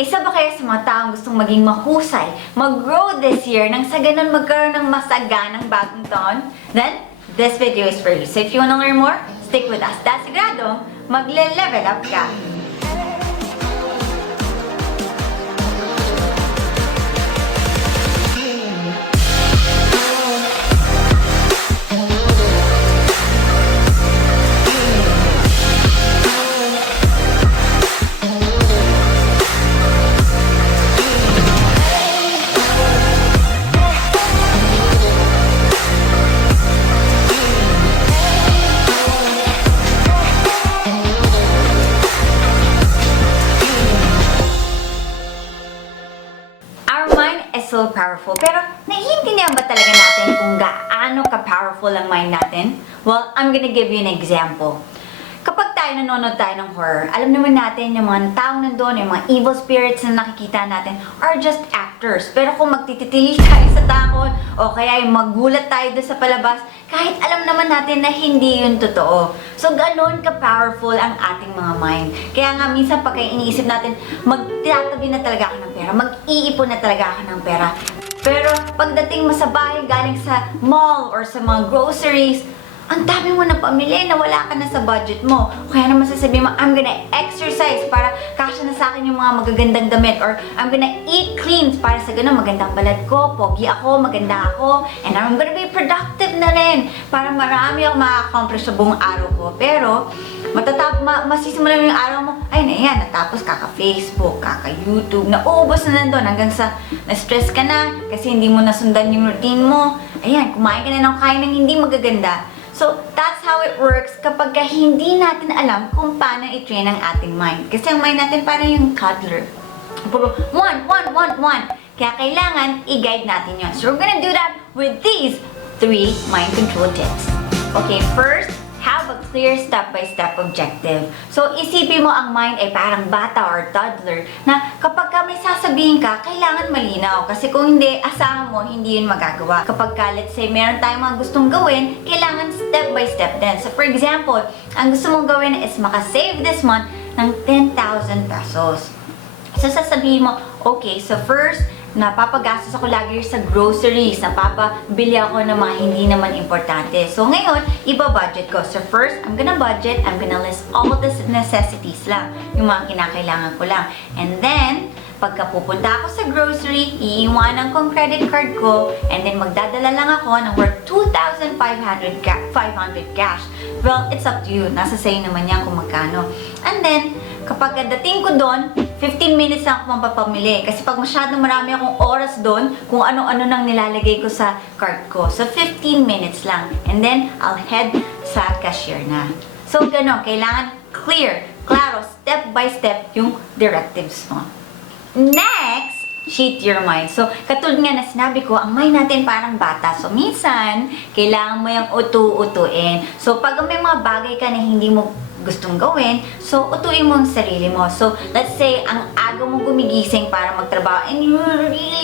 Isa ba kayo sa mga taong gustong maging mahusay, mag-grow this year, nang sa ganun magkaroon ng masaganang bagong taon? Then, this video is for you. So if you wanna learn more, stick with us. Dahil sigurado, magle-level up ka. So powerful. Pero naiintindihan ba talaga natin kung gaano ka-powerful ang mind natin? Well, I'm gonna give you an example. Kapag tayo nanonood tayo ng horror, alam naman natin yung mga taong nandun, yung mga evil spirits na nakikita natin are just actors. Pero kung magtititili tayo sa takot o kaya yung magulat tayo doon sa palabas, kahit alam naman natin na hindi yun totoo. So, ganoon ka-powerful ang ating mga mind. Kaya nga, minsan pagka iniisip natin, magtatabi na talaga ako ng pera, mag-iipon na talaga ako ng pera. Pero, pagdating mo sa bahay, galing sa mall or sa mga groceries, ang dami mo na pamili na wala ka na sa budget mo. Kaya naman sasabihin mo, I'm gonna exercise para kasya na sa akin yung mga magagandang damit. Or I'm gonna eat clean para sa ganun magandang balat ko, pogi ako, maganda ako. And I'm gonna be productive na rin para marami akong ma-accomplish sa buong araw ko. Pero, masisimulan mo yung araw mo, ay na yan, natapos kaka-Facebook, kaka-YouTube, naubos na nandun hanggang sa na-stress ka na kasi hindi mo nasundan yung routine mo. Ayan, kumain ka na ng kain ng hindi magaganda. So, that's how it works kapag hindi natin alam kung paano i-train ang ating mind. Kasi ang mind natin parang yung toddler. Puro, one. Kaya kailangan i-guide natin yun. So, we're gonna do that with these 3 mind control tips. Okay, first, have a clear step-by-step objective. So, isipin mo ang mind ay parang bata or toddler na kapag may sasabihin ka, kailangan malinaw. Kasi kung hindi, asahan mo, hindi yun magagawa. Kapag let's say, meron tayong mga gustong gawin, kailangan step-by-step din. So, for example, ang gusto mong gawin is makasave this month ng 10,000 pesos. So, sasabihin mo, okay, so first, napapagastos ako lagi sa groceries, napapabili ako ng mga hindi naman importante. So ngayon, iba-budget ko. So first, I'm gonna budget, I'm gonna list all the necessities lang, yung mga kinakailangan ko lang. And then, pagka pupunta ako sa grocery, iiwanan ko ang credit card ko, and then magdadala lang ako ng worth 2,500 cash. Well, it's up to you. Nasa sa'yo naman yan kung magkano. And then, kapag dating ko doon, 15 minutes lang ako mapapamili. Kasi pag masyadong marami akong oras doon, kung ano-ano nang nilalagay ko sa cart ko. So, 15 minutes lang. And then, I'll head sa cashier na. So, gano'n. Kailangan clear, klaro, step by step yung directives mo. Next, cheat your mind. So, katulad nga na sinabi ko, ang mind natin parang bata. So, minsan, kailangan mo yung utu-utuin. So, pag may mga bagay ka na hindi mo gustong gawin, so utuin mo ang sarili mo. So, let's say, ang aga mo gumigising para magtrabaho and you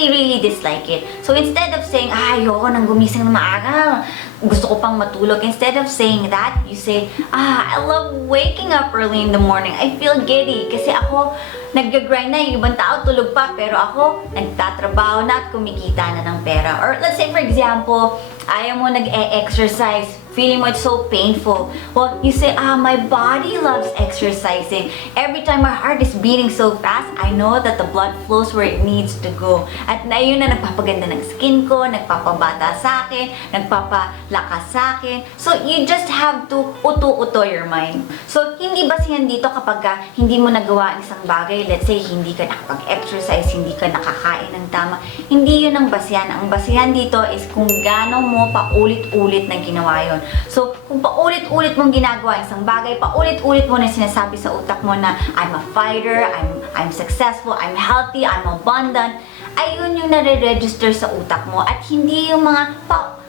really dislike it. So, instead of saying, ayoko nang gumising na maaga, gusto ko pang matulog. Instead of saying that, you say, I love waking up early in the morning. I feel giddy. Kasi ako, nag-grind na, yung ibang tao tulog pa, pero ako, nagtatrabaho na at kumikita na ng pera. Or let's say, for example, ayaw mo nag-exercise, feeling mo it's so painful. Well, you say, my body loves exercising. Every time my heart is beating so fast, I know that the blood flows where it needs to go. At na yun na nagpapaganda ng skin ko, nagpapabata sa akin, nagpapalakas sa akin. So, you just have to uto-uto your mind. So, hindi basihan dito kapag hindi mo nagawa ang isang bagay, let's say, hindi ka nakapag-exercise, hindi ka nakakain ng tama. Hindi yun ang basihan. Ang basihan dito is kung gaano mo paulit-ulit na ginawa yun. So, kung paulit-ulit mong ginagawa isang bagay, paulit-ulit mo na sinasabi sa utak mo na I'm a fighter, I'm successful, I'm healthy, I'm abundant, ayun yung nare-register sa utak mo at hindi yung mga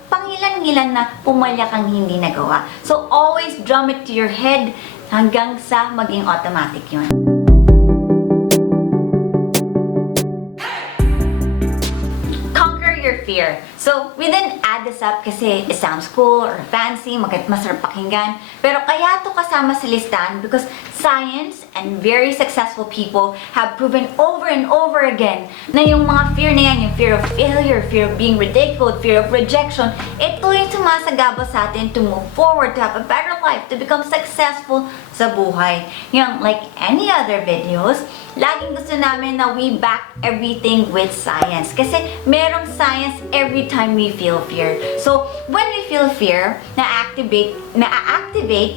pangilan-ngilan na pumalya kang hindi nagawa. So, always drum it to your head hanggang sa maging automatic yun. Your fear. So, we didn't add this up kasi it sounds cool or fancy, masarap pakinggan. Pero kaya to kasama sa listahan because science and very successful people have proven over and over again na yung mga fear na yan, yung fear of failure, fear of being ridiculed, fear of rejection, ito yung sumasagabal sa atin to move forward, to have a better life, to become successful sa buhay. Yung like any other videos, laging gusto namin na we back everything with science. Kasi merong science every time we feel fear. So, when we feel fear, na-activate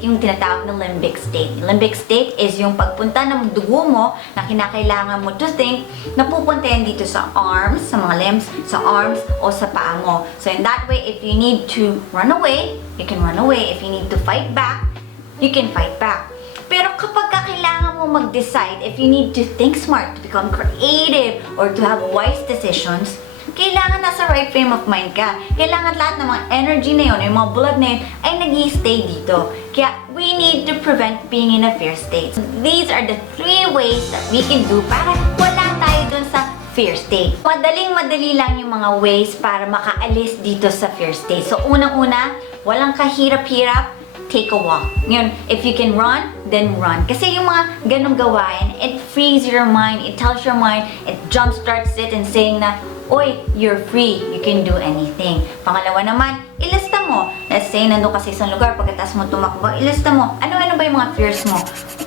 yung tinatawag na limbic state. Limbic state is yung pagpunta ng dugo mo na kinakailangan mo to think na pupunta yan dito sa arms, sa mga limbs, sa arms o sa paa mo. So, in that way, if you need to run away, you can run away. If you need to fight back, you can fight back. Pero kapag kailangan mo mag-decide, if you need to think smart, to become creative, or to have wise decisions, kailangan nasa right frame of mind ka. Kailangan lahat ng mga energy na yun, yung mga blood na yun, ay nag-i-stay dito. Kaya, we need to prevent being in a fear state. So, these are the 3 ways that we can do para wala tayo dun sa fear state. Madaling-madali lang yung mga ways para makaalis dito sa fear state. So, unang-una, walang kahirap-hirap, take a walk. Yun, if you can run, then run. Kasi yung mga ganong gawain, it frees your mind, it tells your mind, it jumpstarts it and saying na, oy, you're free, you can do anything. Pangalawa naman, ilista mo. Let's say, nandun kasi isang lugar, pagkatapos mo tumakbo, ilista mo. Ano-ano ba yung mga fears mo?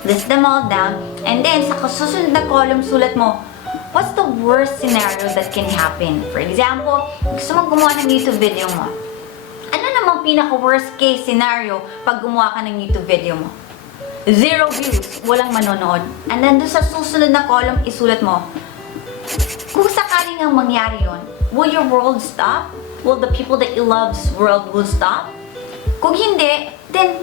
List them all down. And then, sa susunod na column, sulat mo, what's the worst scenario that can happen? For example, gusto mong gumawa ng YouTube video mo. Ano namang pinaka-worst case scenario pag gumawa ka ng YouTube video mo? 0 views, walang manonood. And then doon sa susunod na column, isulat mo, kung sakaling ang mangyari yun, will your world stop? Will the people that you love's world will stop? Kung hindi, then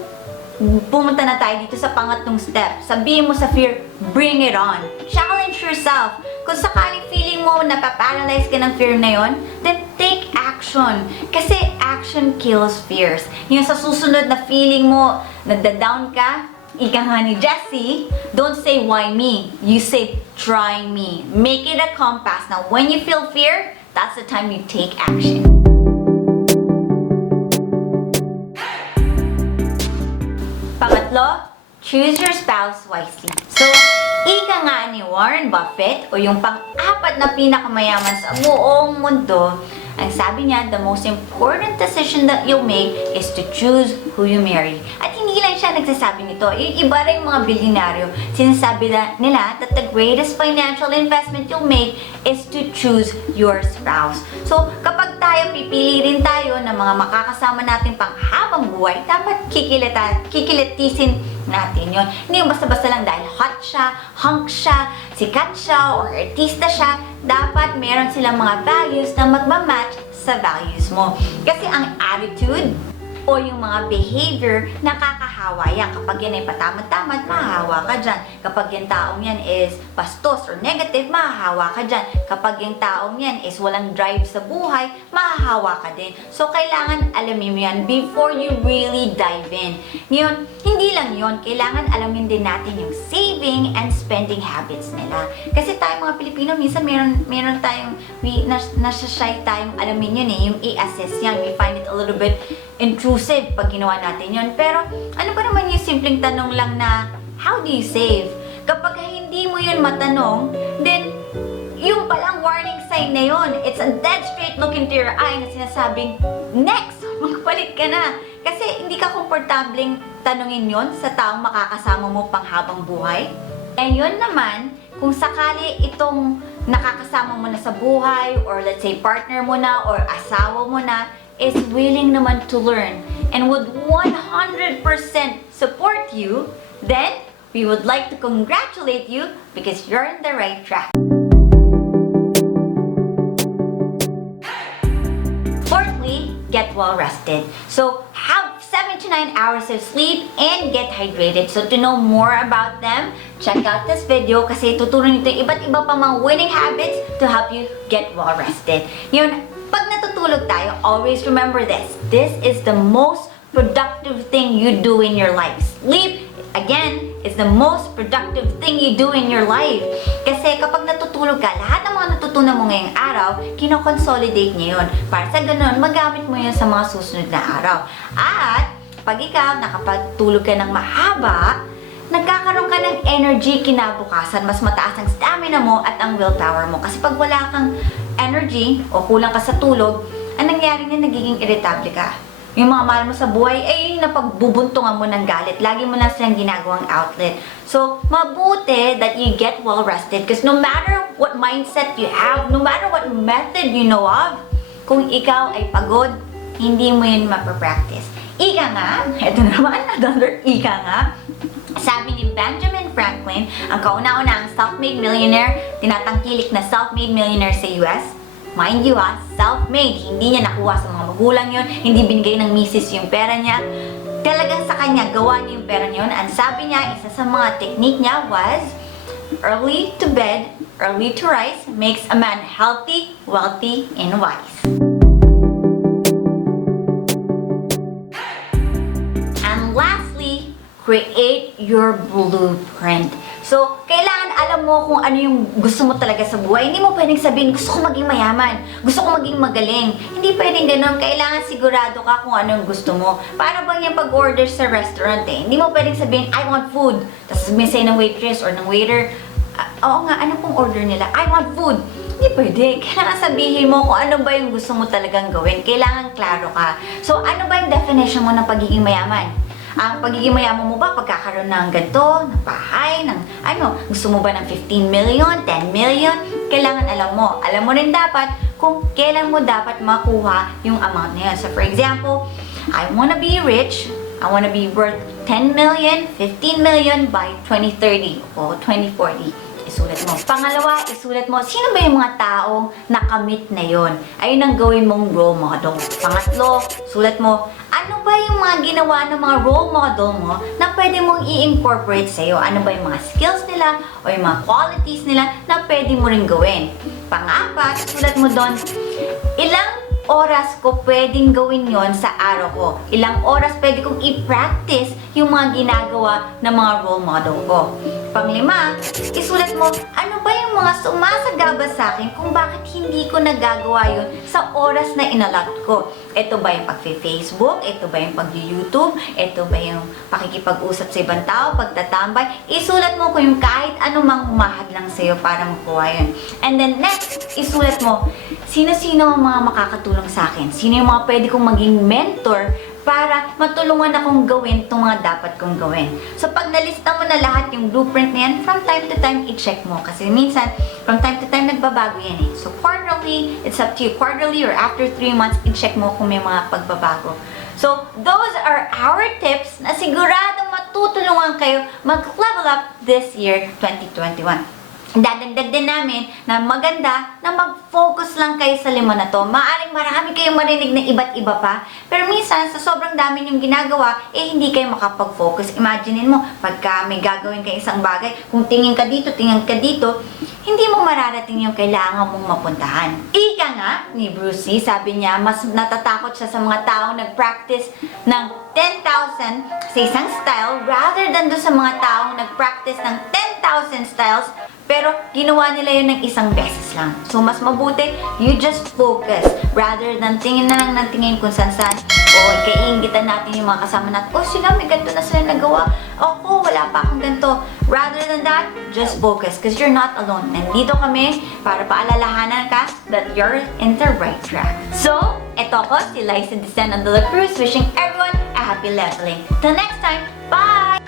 pumunta na tayo dito sa pangatlong step. Sabihin mo sa fear, bring it on. Challenge yourself. Kung sakaling feeling mo na paparalyze ka ng fear na yon, then take action. Kasi action kills fears. Yung sa susunod na feeling mo, nagda-down ka, ika nga ni Jessie, don't say why me. You say try me. Make it a compass. Now, when you feel fear, that's the time you take action. Pangatlo, choose your spouse wisely. So, ika nga ni Warren Buffett o yung pang-apat na pinakamayaman sa buong mundo, ang sabi niya, the most important decision that you'll make is to choose who you marry. At hindi lang siya nagsasabi nito. Yung iba rin mga bilyonaryo, sinasabi nila that the greatest financial investment you'll make is to choose your spouse. So, kapag tayo, pipili rin tayo ng mga makakasama natin pang habang buhay, dapat kikilatisin natin yon. Hindi yung basta-basta lang dahil hot siya, hunk siya, sikat siya, or artista siya. Dapat meron silang mga values na magmamatch sa values mo. Kasi ang attitude o yung mga behavior, nakakahawa yan. Kapag yan ay patamad-tamad, mahahawa ka dyan. Kapag yung taong yan is bastos or negative, mahahawa ka dyan. Kapag yung taong yan is walang drive sa buhay, mahahawa ka din. So, kailangan alamin mo yan before you really dive in. Ngayon, hindi lang yon, kailangan alamin din natin yung saving and spending habits nila. Kasi tayo mga Pilipino, minsan meron tayong, nasa-shy tayong alamin yun yung i-assess yan. We find it a little bit intrusive pag ginawa natin yun. Pero, ano ba naman yung simpleng tanong lang na, how do you save? Kapag hindi mo yun matanong, then, yung palang warning sign na yun, it's a dead straight look into your eye na sinasabing, next, magpalit ka na. Kasi, hindi ka komportableng tanungin yun sa taong makakasama mo pang habang buhay. And yun naman, kung sakali itong nakakasama mo na sa buhay, or let's say partner mo na, or asawa mo na, is willing naman to learn and would 100% support you, then we would like to congratulate you because you're on the right track. Fourthly, get well rested. So, have 7 to 9 hours of sleep and get hydrated. So, to know more about them, check out this video kasi tutulong nito iba't iba pa mga winning habits to help you get well rested. Yun, pag natutulog tayo, always remember this. This is the most productive thing you do in your life. Sleep, again, is the most productive thing you do in your life. Kasi kapag natutulog ka, lahat ng mga natutunan mo ngayong araw, kinoconsolidate niya yun. Para sa ganun, magamit mo yun sa mga susunod na araw. At, pag ikaw nakapagtulog ka ng mahaba, nagkakaroon ka ng energy kinabukasan, mas mataas ang stamina mo at ang willpower mo. Kasi pag wala kang energy o kulang ka sa tulog, ang nangyari niya, nagiging irritable ka. Yung mga mahal mo sa buhay, ay napagbubuntungan mo ng galit. Lagi mo lang silang ginagawang outlet. So, mabuti that you get well rested. Because no matter what mindset you have, no matter what method you know of, kung ikaw ay pagod, hindi mo yun mapapractice. Ika nga, eto naman, another ika nga, sabi ni Benjamin Franklin, ang kauna-unang self-made millionaire, tinatangkilik na self-made millionaire sa US. Mind you self-made, hindi niya nakuha sa mga magulang yun, hindi binigay ng misis yung pera niya. Talagang sa kanya, gawa niya yung pera niya yun. Ang sabi niya, isa sa mga technique niya was, early to bed, early to rise, makes a man healthy, wealthy, and wise. And lastly, create your blueprint. So, kailangan alam mo kung ano yung gusto mo talaga sa buhay. Hindi mo pwedeng sabihin, gusto ko maging mayaman, gusto ko maging magaling. Hindi pwedeng ganun. Kailangan sigurado ka kung ano yung gusto mo. Para bang yung pag-order sa restaurant eh. Hindi mo pwedeng sabihin, I want food. Tapos sabihin sa'yo ng waitress or ng waiter, oo nga, ano pong order nila? I want food. Hindi pwede. Kailangan sabihin mo kung ano ba yung gusto mo talagang gawin. Kailangan klaro ka. So, ano ba yung definition mo ng pagiging mayaman? Ang pagiging mayaman mo ba, pagkakaroon ng ganito, ng bahay, ng ano, gusto mo ba ng 15 million, 10 million? Kailangan alam mo. Alam mo rin dapat kung kailan mo dapat makuha yung amount na yun. So for example, I wanna be rich, I wanna be worth 10 million, 15 million by 2030 o 2040. Isulat mo. Pangalawa, isulat mo, sino ba yung mga taong nakamit na yon? Ayun ang gawin mong role model. Pangatlo, sulat mo, ano ba yung mga ginawa ng mga role model mo na pwede mong i-incorporate sa'yo? Ano ba yung mga skills nila o yung mga qualities nila na pwede mo rin gawin? Pang-apat, sulat mo doon, ilang oras ko pwedeng gawin yon sa araw ko? Ilang oras pwede kong i-practice yung mga ginagawa ng mga role model ko? Panglima, isulat mo, ano ba yung mga sumasagaba sa akin kung bakit hindi ko nagagawa yun sa oras na inalot ko? Ito ba yung pag-Facebook? Ito ba yung pag-YouTube? Ito ba yung pakikipag-usap sa ibang tao? Pagtatambay? Isulat mo kung yung kahit anumang humahad lang sa'yo para makuha yun. And then next, isulat mo, sino-sino ang mga makakatulong sa akin? Sino yung mga pwede kong maging mentor para matulungan akong gawin itong mga dapat kong gawin. So, pag nalista mo na lahat yung blueprint na yan, from time to time, i-check mo. Kasi minsan, from time to time, nagbabago yan eh. So, quarterly, it's up to you. Quarterly or after 3 months, i-check mo kung may mga pagbabago. So, those are our tips na siguradong matutulungan kayo mag-level up this year, 2021. Dadagdag din namin na maganda na mag-focus lang kayo sa 5 na to. Maaring marami kayong marinig na iba't iba pa, pero minsan sa sobrang dami yung ginagawa, hindi kayo makapag-focus. Imaginein mo, pagka may gagawin kayo isang bagay, kung tingin ka dito, hindi mo mararating yung kailangan mong mapuntahan. Ika nga ni Bruce Lee, sabi niya, mas natatakot siya sa mga taong nag-practice ng 10,000 sa isang style rather than doon sa mga taong nag-practice ng 10,000 styles pero ginawa nila yun ng isang beses lang. So, mas mabuti, you just focus rather than tingin na lang ng tingin kung saan-saan. O, kaiingitan natin yung mga kasama natin. Oh, sila, may ganito na sila nagawa. Ako, wala pa akong ganito. Rather than that, just focus because you're not alone. Nandito kami para paalalahanan ka that you're in the right track. So, eto ko, si Liza Descent on the Cruz, wishing everyone a happy leveling. Till next time, bye!